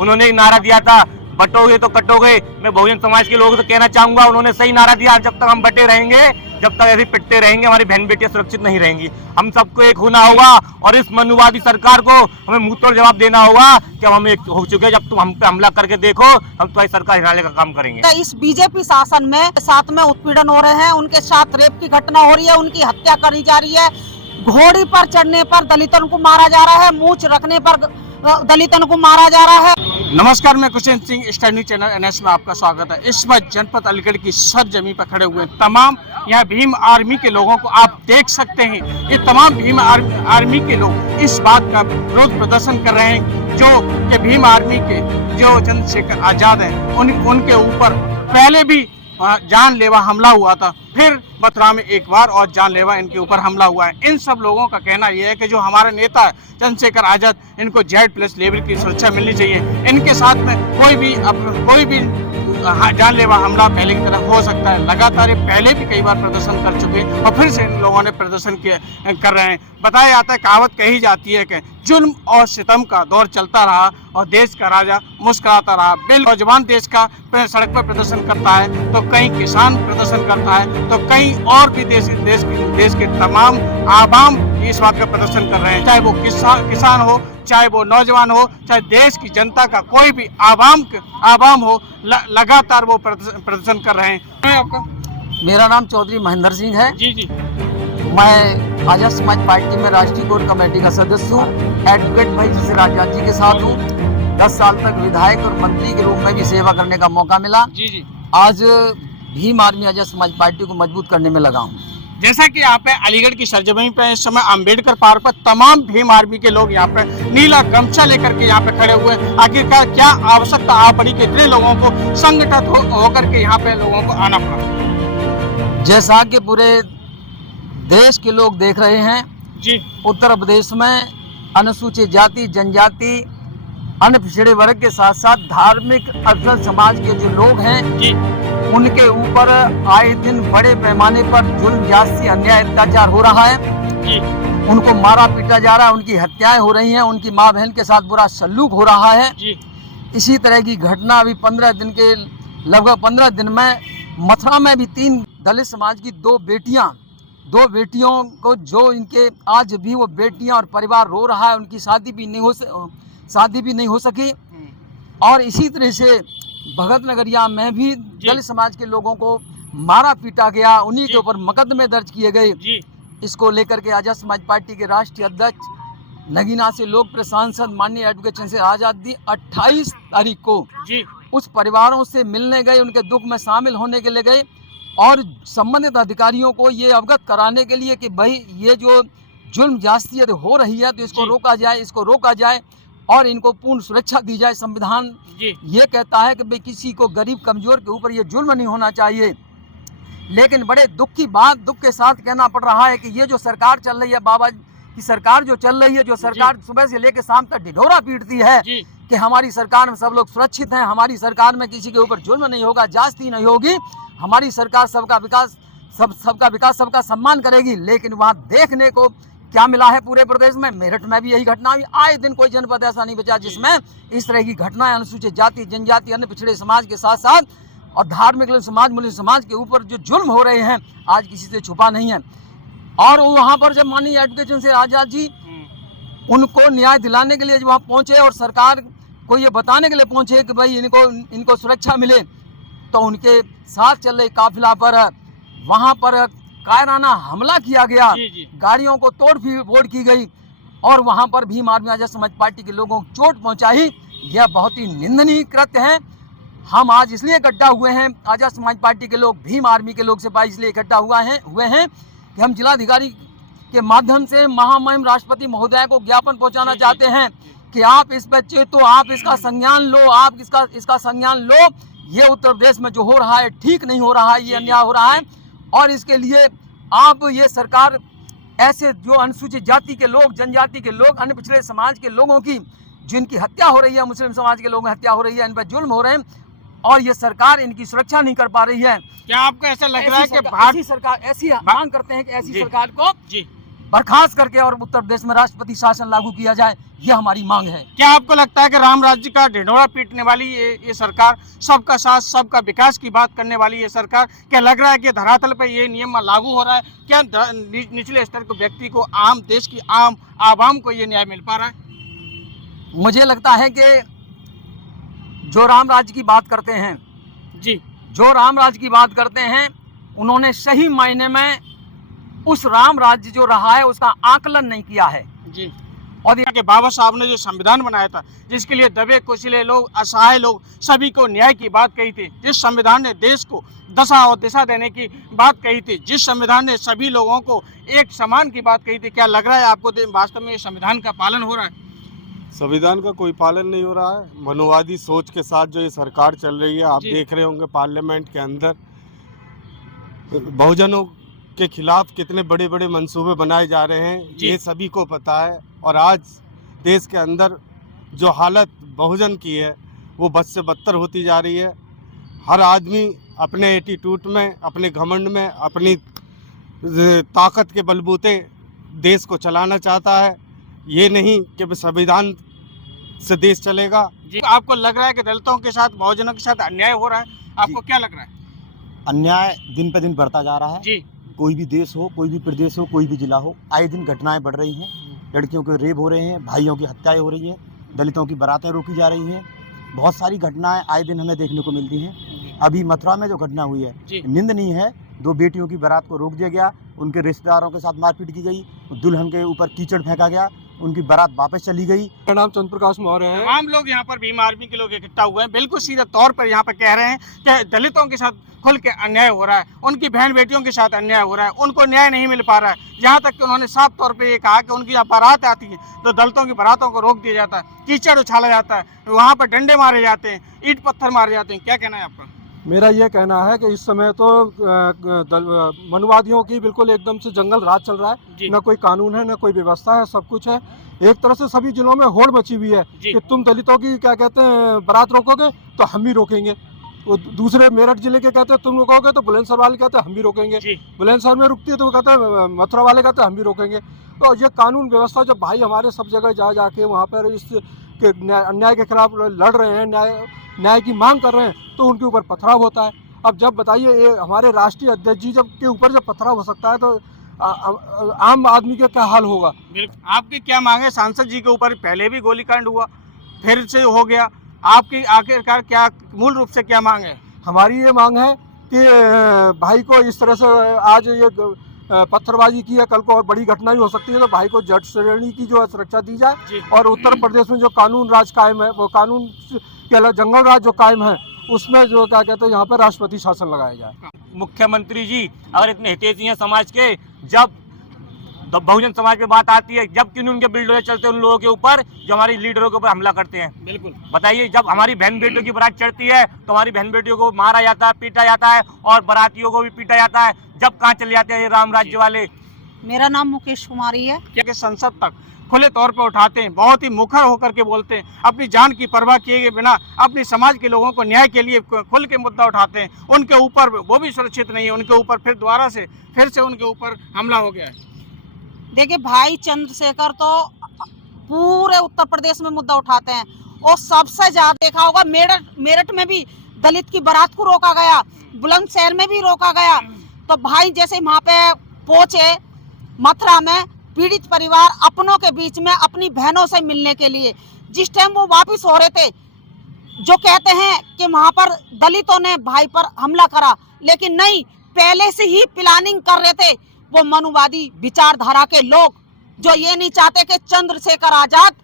उन्होंने एक नारा दिया था, बटोगे तो कटोगे। मैं बहुजन समाज के लोगों से कहना चाहूंगा, उन्होंने सही नारा दिया। जब तक हम बटे रहेंगे, जब तक ऐसे पिटते रहेंगे, हमारी बहन बेटियां सुरक्षित नहीं रहेंगी। हम सबको एक होना होगा और इस मनुवादी सरकार को हमें मुंह तोड़ जवाब देना होगा कि हम एक हो चुके हैं। जब तुम हम पे हमला करके देखो, हम तुम्हारी सरकार हिलाने का काम करेंगे। इस बीजेपी शासन में साथ में उत्पीड़न हो रहे हैं, उनके साथ रेप की घटना हो रही है, उनकी हत्या करी जा रही है, घोड़ी पर चढ़ने पर दलितों को मारा जा रहा है, मूंछ रखने पर दलितों को मारा जा रहा है। नमस्कार, मैं Kushendra Singh, Star News channel NS में आपका स्वागत है। इस वक्त जनपद अलीगढ़ की सरजमीन पर खड़े हुए तमाम यहाँ भीम आर्मी के लोगों को आप देख सकते हैं। ये तमाम भीम आर्मी के लोग इस बात का विरोध प्रदर्शन कर रहे हैं जो कि भीम आर्मी के जो चंद्रशेखर आजाद हैं उनके ऊपर पहले भी जानलेवा हमला हुआ था, फिर मथुरा में एक बार और जानलेवा इनके ऊपर हमला हुआ है। इन सब लोगों का कहना यह है कि जो हमारे नेता चंद्रशेखर आजाद, इनको Z+ लेवल की सुरक्षा मिलनी चाहिए। इनके साथ में कोई भी जानलेवा हमला पहले की तरह हो सकता है। लगातार पहले भी कई बार प्रदर्शन कर चुके हैं और फिर से इन लोगों ने प्रदर्शन कर रहे हैं। बताया जाता है, कहावत कही जाती है कि जुल्म और सितम का दौर चलता रहा और देश का राजा मुस्कुराता रहा। नौजवान देश का सड़क पर प्रदर्शन करता है तो कहीं किसान प्रदर्शन करता है, तो कहीं और भी देश के तमाम आवाम इस बात का प्रदर्शन कर रहे हैं। चाहे वो किसान हो, चाहे वो नौजवान हो, चाहे देश की जनता का कोई भी आवाम हो, लगातार वो प्रदर्शन कर रहे हैं। आपका? मेरा नाम चौधरी महेंद्र सिंह है। जी जी। मैं आजाद समाज पार्टी में राष्ट्रीय कोर कमेटी का सदस्य हूँ। एडवोकेट भाई चंद्रशेखर आजाद जी के साथ हूँ। 10 साल तक विधायक और मंत्री के रूप में भी सेवा करने का मौका मिला। जी जी। आज भीम आर्मी आजाद समाज पार्टी को मजबूत करने में लगा हूँ। जैसा कि यहाँ पे अलीगढ़ की सरजमीन पे इस समय अम्बेडकर पार्क पर तमाम भीम आर्मी के लोग यहाँ पे नीला गमछा लेकर के यहाँ पे खड़े हुए। आखिरकार क्या आवश्यकता आ पड़ी कि इतने लोगों को संगठित होकर के यहाँ पे लोगों को आना पड़ा? जैसा कि पूरे देश के लोग देख रहे हैं जी, उत्तर प्रदेश में अनुसूचित जाति, जनजाति, अन्य पिछड़े वर्ग के साथ साथ धार्मिक अल्पसंख्यक समाज के जो लोग हैं जी, उनके ऊपर आए दिन बड़े पैमाने पर जुल्म, जाति, अन्याय, अत्याचार हो रहा है जी। उनको मारा पीटा जा रहा है, उनकी हत्याएं हो रही हैं, उनकी माँ बहन के साथ बुरा सलूक हो रहा है जी। इसी तरह की घटना अभी लगभग 15 दिन में मथुरा में भी 3 दलित समाज की 2 बेटियों को जो इनके आज भी वो बेटियां और परिवार रो रहा है, उनकी शादी भी नहीं हो सकी। और इसी तरह से भगत नगरिया में भी दलित समाज के लोगों को मारा पीटा गया, उन्हीं के ऊपर मुकदमे दर्ज किए गए। इसको लेकर के आजाद समाज पार्टी के राष्ट्रीय अध्यक्ष नगीना से लोकप्रिय सांसद माननीय एडवोकेट चंद्रशेखर आजाद जी 28 तारीख को उस परिवारों से मिलने गए, उनके दुख में शामिल होने के लिए गए और संबंधित अधिकारियों को ये अवगत कराने के लिए कि भाई ये जो जुल्म जाति हो रही है तो इसको रोका जाए और इनको पूर्ण सुरक्षा दी जाए। संविधान ये कहता है कि भाई किसी को गरीब कमजोर के ऊपर ये जुल्म नहीं होना चाहिए। लेकिन बड़े दुख के साथ कहना पड़ रहा है कि ये जो सरकार चल रही है, बाबा की सरकार जो चल रही है, जो सरकार सुबह से लेकर शाम तक ढिढोरा पीटती है कि हमारी सरकार में सब लोग सुरक्षित हैं, हमारी सरकार में किसी के ऊपर जुल्म नहीं होगा, जाति नहीं होगी, हमारी सरकार सबका विकास सबका सम्मान करेगी। लेकिन वहाँ देखने को क्या मिला है पूरे प्रदेश में? मेरठ में भी यही घटना हुई। आए दिन कोई जनपद ऐसा नहीं बचा जिसमें इस तरह की घटनाएं अनुसूचित जाति, जनजाति, अन्य पिछड़े समाज के साथ साथ और धार्मिक समाज, मुस्लिम समाज के ऊपर जो जुल्म हो रहे हैं आज किसी से छुपा नहीं है। और वहाँ पर जब माननीय एडवोकेट चंद्रशेखर आजाद जी उनको न्याय दिलाने के लिए जब वहाँ पहुँचे और सरकार को ये बताने के लिए पहुँचे कि भाई इनको सुरक्षा मिले, तो उनके साथ चल रहे काफिला पर वहाँ पर कायराना हमला किया गया, गाड़ियों को तोड़-फोड़ की गई और वहाँ पर भीम आर्मी आजाद समाज पार्टी के लोगों को चोट पहुँचाई। यह बहुत ही निंदनीय कृत्य है। हम आज इसलिए इकट्ठा हुए हैं, आजाद समाज पार्टी के लोग भीम आर्मी के लोग से इसलिए इकट्ठा हुए हैं कि हम जिलाधिकारी के माध्यम से महामहिम राष्ट्रपति महोदय को ज्ञापन पहुँचाना चाहते हैं कि आप इस पर चेतो, आप इसका संज्ञान लो, आप इसका संज्ञान लो। ये उत्तर प्रदेश में जो हो रहा है ठीक नहीं हो रहा है, ये अन्याय हो रहा है और इसके लिए आप ये सरकार ऐसे जो अनुसूचित जाति के लोग, जनजाति के लोग, अन्य पिछड़े समाज के लोगों की जिनकी हत्या हो रही है, मुस्लिम समाज के लोगों की हत्या हो रही है, इन पर जुल्म हो रहे हैं और ये सरकार इनकी सुरक्षा नहीं कर पा रही है। क्या आपको ऐसा लग रहा है कि ऐसी सरकार ऐसी मांग करते हैं कि ऐसी सरकार को बर्खास्त करके और उत्तर प्रदेश में राष्ट्रपति शासन लागू किया जाए, ये हमारी मांग है। क्या आपको लगता है कि राम राज्य का ढिंढोरा पीटने वाली ये सरकार, सबका साथ सबका विकास की बात करने वाली ये सरकार, क्या लग रहा है कि धरातल पर ये नियम लागू हो रहा है? क्या निचले स्तर के व्यक्ति को, आम देश की आम आवाम को ये न्याय मिल पा रहा है? मुझे लगता है कि जो राम राज्य की बात करते हैं जी, जो राम राज्य की बात करते हैं, उन्होंने सही मायने में उस राम राज्य जो रहा है उसका आकलन नहीं किया है। जी। और यहाँ के बाबा साहब ने जो संविधान बनाया था, जिसके लिए दबे कुचले लोग, असहाय लोग, सभी को न्याय की बात कही थी, जिस संविधान ने देश को दशा और दिशा देने की बात कही थी, जिस संविधान ने सभी लोगों को एक समान की बात कही थी, क्या लग रहा है आपको वास्तव में ये संविधान का पालन हो रहा है? संविधान का कोई पालन नहीं हो रहा है। मनोवादी सोच के साथ जो ये सरकार चल रही है, आप जी। देख रहे होंगे पार्लियामेंट के अंदर बहुजनों के खिलाफ कितने बड़े बड़े मंसूबे बनाए जा रहे हैं, जी। ये सभी को पता है। और आज देश के अंदर जो हालत बहुजन की है वो बद से बदतर होती जा रही है। हर आदमी अपने एटीट्यूड में, अपने घमंड में, अपनी ताकत के बलबूते देश को चलाना चाहता है। ये नहीं कि संविधान से देश चलेगा। जी, आपको लग रहा है कि दलितों के साथ, बहुजनों के साथ अन्याय हो रहा है? आपको क्या लग रहा है? अन्याय दिन पे दिन बढ़ता जा रहा है। जी, कोई भी देश हो, कोई भी प्रदेश हो, कोई भी जिला हो, आए दिन घटनाएं बढ़ रही हैं। लड़कियों के रेप हो रहे हैं, भाइयों की हत्याएं हो रही हैं, दलितों की बारातें रोकी जा रही हैं। बहुत सारी घटनाएं आए दिन हमें देखने को मिलती हैं। अभी मथुरा में जो घटना हुई जी। है निंदनीय है। 2 बेटियों की बारात को रोक दिया गया, उनके रिश्तेदारों के साथ मारपीट की गई, दुल्हन के ऊपर कीचड़ फेंका गया, उनकी बारात वापस चली गई। मेरा नाम चंद्र प्रकाश मौर्य है। तमाम लोग यहाँ पर भीम आर्मी के लोग इकट्ठा हुए हैं, बिल्कुल सीधे तौर पर यहाँ पर कह रहे हैं कि दलितों के साथ खुल के अन्याय हो रहा है, उनकी बहन बेटियों के साथ अन्याय हो रहा है, उनको न्याय नहीं मिल पा रहा है। यहाँ तक कि उन्होंने साफ तौर पे ये कहा कि उनकी यहाँ बारात आती है तो दलितों की बारातों को रोक दिया जाता है, कीचड़ उछाला जाता है, वहाँ पर डंडे मारे जाते हैं, ईंट पत्थर मारे जाते हैं। क्या कहना है आपका? मेरा ये कहना है कि इस समय तो मनुवादियों की बिल्कुल एकदम से जंगल राज चल रहा जी। है। न कोई कानून है, न कोई व्यवस्था है, सब कुछ है। एक तरह से सभी जिलों में होड़ मची हुई है जी। कि तुम दलितों की क्या कहते हैं बारात रोकोगे तो हम भी रोकेंगे। वो दूसरे मेरठ जिले के कहते हैं तुम रोकोगे तो बुलंदशहर वाले कहते हैं हम भी रोकेंगे। जी। बुलंदशहर में रुकती है तो वो कहते हैं मथुरा वाले कहते हैं हम भी रोकेंगे। तो ये कानून व्यवस्था जब भाई हमारे सब जगह जा जाके वहाँ पर इस के अन्याय के खिलाफ लड़ रहे हैं, न्याय की मांग कर रहे हैं, तो उनके ऊपर पथराव होता है। अब जब बताइए ये हमारे राष्ट्रीय अध्यक्ष जी जब के ऊपर जब पथराव हो सकता है तो आम आदमी का क्या हाल होगा? बिल्कुल। आपकी क्या मांग है? सांसद जी के ऊपर पहले भी गोलीकांड हुआ, फिर से हो गया, आपकी आखिरकार क्या मूल रूप से क्या मांग है? हमारी ये मांग है कि भाई को इस तरह से आज ये पत्थरबाजी की है, कल को और बड़ी घटना भी हो सकती है, तो भाई को जट श्रेणी की जो है सुरक्षा दी जी। जाए। और उत्तर प्रदेश में जो कानून राज कायम है, वो कानून के अलावा जंगल राज जो कायम है, उसमें जो क्या कहते हैं यहाँ पर राष्ट्रपति शासन लगाया जाए। मुख्यमंत्री जी अगर इतने हितैषी हैं समाज के, जब बहुजन समाज पे बात आती है, जब क्यों नहीं उनके बिल्डर चलते हैं उन लोगों के ऊपर जो हमारी लीडरों के ऊपर हमला करते हैं? बिल्कुल। बताइए, जब हमारी बहन बेटियों की बारात चढ़ती है तो हमारी बहन बेटियों को मारा जाता है, पीटा जाता है, और बारातियों को भी पीटा जाता है। जब कहाँ चले जाते हैं ये राम राज्य वाले? मेरा नाम मुकेश कुमारी है। क्या कि संसद तक खुले तौर पर उठाते हैं, बहुत ही मुखर होकर के बोलते हैं, अपनी जान की परवाह किए बिना अपने समाज के लोगों को न्याय के लिए खुल के मुद्दा उठाते हैं। उनके ऊपर वो भी सुरक्षित नहीं है, उनके ऊपर फिर दोबारा से फिर से उनके ऊपर हमला हो गया है। देखिए, भाई चंद्रशेखर तो पूरे उत्तर प्रदेश में मुद्दा उठाते हैं, और सबसे ज्यादा देखा होगा मेरठ में भी दलित की बारात को रोका गया, बुलंदशहर में भी रोका गया। तो भाई जैसे वहाँ पे पहुंचे मथुरा में, पीड़ित परिवार अपनों के बीच में अपनी बहनों से मिलने के लिए, जिस टाइम वो वापस हो रहे थे, जो कहते हैं कि वहां पर दलितों ने भाई पर हमला करा, लेकिन नहीं, पहले से ही प्लानिंग कर रहे थे वो मनुवादी विचारधारा के लोग, जो ये नहीं चाहते कि चंद्रशेखर आजाद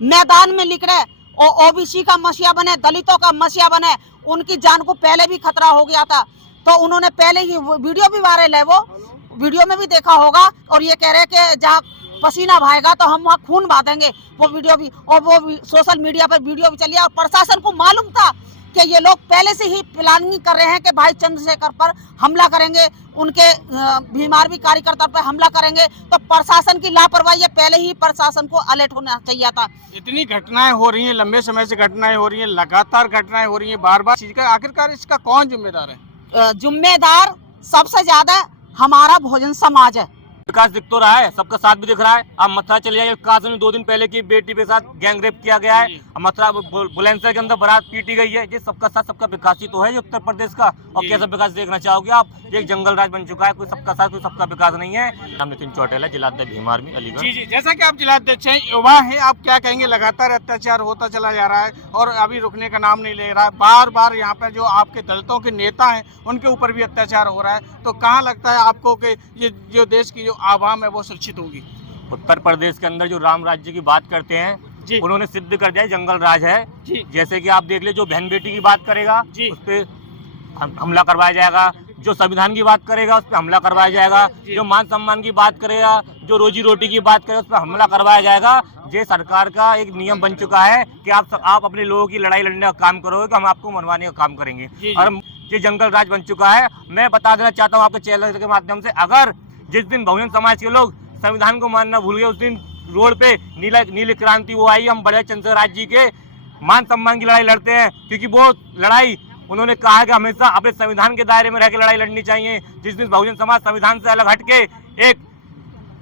मैदान में लिख रहे और ओबीसी का मसीहा बने, दलितों का मसीहा बने। उनकी जान को पहले भी खतरा हो गया था, तो उन्होंने पहले ही, वीडियो भी वायरल है, वो वीडियो में भी देखा होगा, और ये कह रहे हैं कि जहाँ पसीना बहाएगा तो हम वहाँ खून बहाएंगे। वो वीडियो भी, और वो सोशल मीडिया पर वीडियो भी चली, और प्रशासन को मालूम था कि ये लोग पहले से ही प्लानिंग कर रहे हैं कि भाई चंद्रशेखर पर हमला करेंगे, उनके भीम आर्मी कार्यकर्ता पर हमला करेंगे। तो प्रशासन की लापरवाही है, पहले ही प्रशासन को अलर्ट होना चाहिए था। इतनी घटनाएं हो रही हैं, लंबे समय से घटनाएं हो रही हैं, लगातार घटनाएं हो रही हैं, बार बार चीज का, आखिरकार इसका कौन जिम्मेदार है? जिम्मेदार सबसे ज्यादा हमारा बहुजन समाज है। विकास दिख तो रहा है, सबका साथ भी दिख रहा है। अब मथुरा चले जाइए, काश में 2 दिन पहले की बेटी के साथ गैंग रेप किया गया है। अब मथुरा बुलंदशहर के अंदर बारात पीटी गई है। ये सबका साथ सबका विकास ही तो है ये उत्तर प्रदेश का। और कैसा विकास देखना चाहोगे आप? एक जंगल राज बन चुका है, कोई सबका साथ कोई सबका विकास नहीं है। नाम नितिन चौटेला, जिलाध्यक्ष भीम आर्मी अलीगढ़। जी जी, जैसा कि आप जिलाध्यक्ष हैं, युवा हैं, आप क्या कहेंगे? लगातार अत्याचार होता चला जा रहा है और अभी रुकने का नाम नहीं ले रहा है। बार बार यहाँ पे जो आपके दलितों के नेता हैं उनके ऊपर भी अत्याचार हो रहा है, तो कहाँ लगता है आपको कि ये जो देश की जो आवाम है वो सुरक्षित होगी? उत्तर प्रदेश के अंदर जो राम राज्य की बात करते हैं जी। उन्होंने सिद्ध कर दिया जंगल राज है जी। जैसे कि आप देख ले, जो बहन बेटी की बात करेगा जी। उस पे हमला करवाया जाएगा, जो संविधान की बात करेगा उस पर हमला करवाया जाएगा, जो मान सम्मान की बात करेगा, जो रोजी रोटी की बात करेगा उस पर हमला करवाया जाएगा। ये सरकार का एक नियम बन चुका है कि आप अपने लोगों की लड़ाई लड़ने का काम करोगे तो हम आपको मरवाने का काम करेंगे। और ये जंगल राज बन चुका है। मैं बता देना चाहता हूँ आपके चैनल के माध्यम से, अगर जिस दिन बहुजन समाज के लोग संविधान को मानना भूल गए, उस दिन रोड पे नीली क्रांति वो आई। हम बड़े चंद्र राज जी के मान सम्मान की लड़ाई लड़ते हैं, क्योंकि वो लड़ाई उन्होंने कहा है कि हमेशा अपने संविधान के दायरे में रह के लड़ाई लड़नी चाहिए। जिस दिन बहुजन समाज संविधान से अलग हटके एक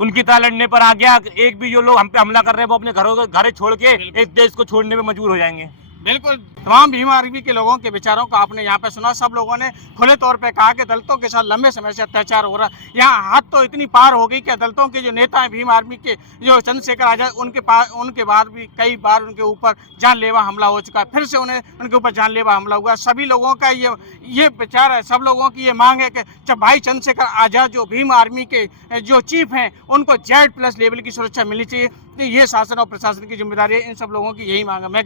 उनकी तरह लड़ने पर आ गया, एक भी जो लोग हम पे हमला कर रहे हैं वो अपने घर छोड़ के एक देश को छोड़ने में मजबूर हो जाएंगे। बिल्कुल, तमाम भीम आर्मी के लोगों के विचारों को आपने यहाँ पे सुना। सब लोगों ने खुले तौर पे कहा कि दलितों के साथ लंबे समय से अत्याचार हो रहा है। यहाँ हद तो इतनी पार हो गई कि दलितों के जो नेता हैं भीम आर्मी के, जो चंद्रशेखर आजाद, उनके बाद भी कई बार उनके ऊपर जानलेवा हमला हो चुका है। फिर से उनके ऊपर जानलेवा हमला हुआ। सभी लोगों का ये विचार है, सब लोगों की ये मांग है कि जब भाई चंद्रशेखर आजाद जो भीम आर्मी के जो चीफ हैं उनको Z+ लेवल की सुरक्षा मिलनी चाहिए। तो ये शासन और प्रशासन की जिम्मेदारी है। इन सब लोगों की यही मांग है। मैं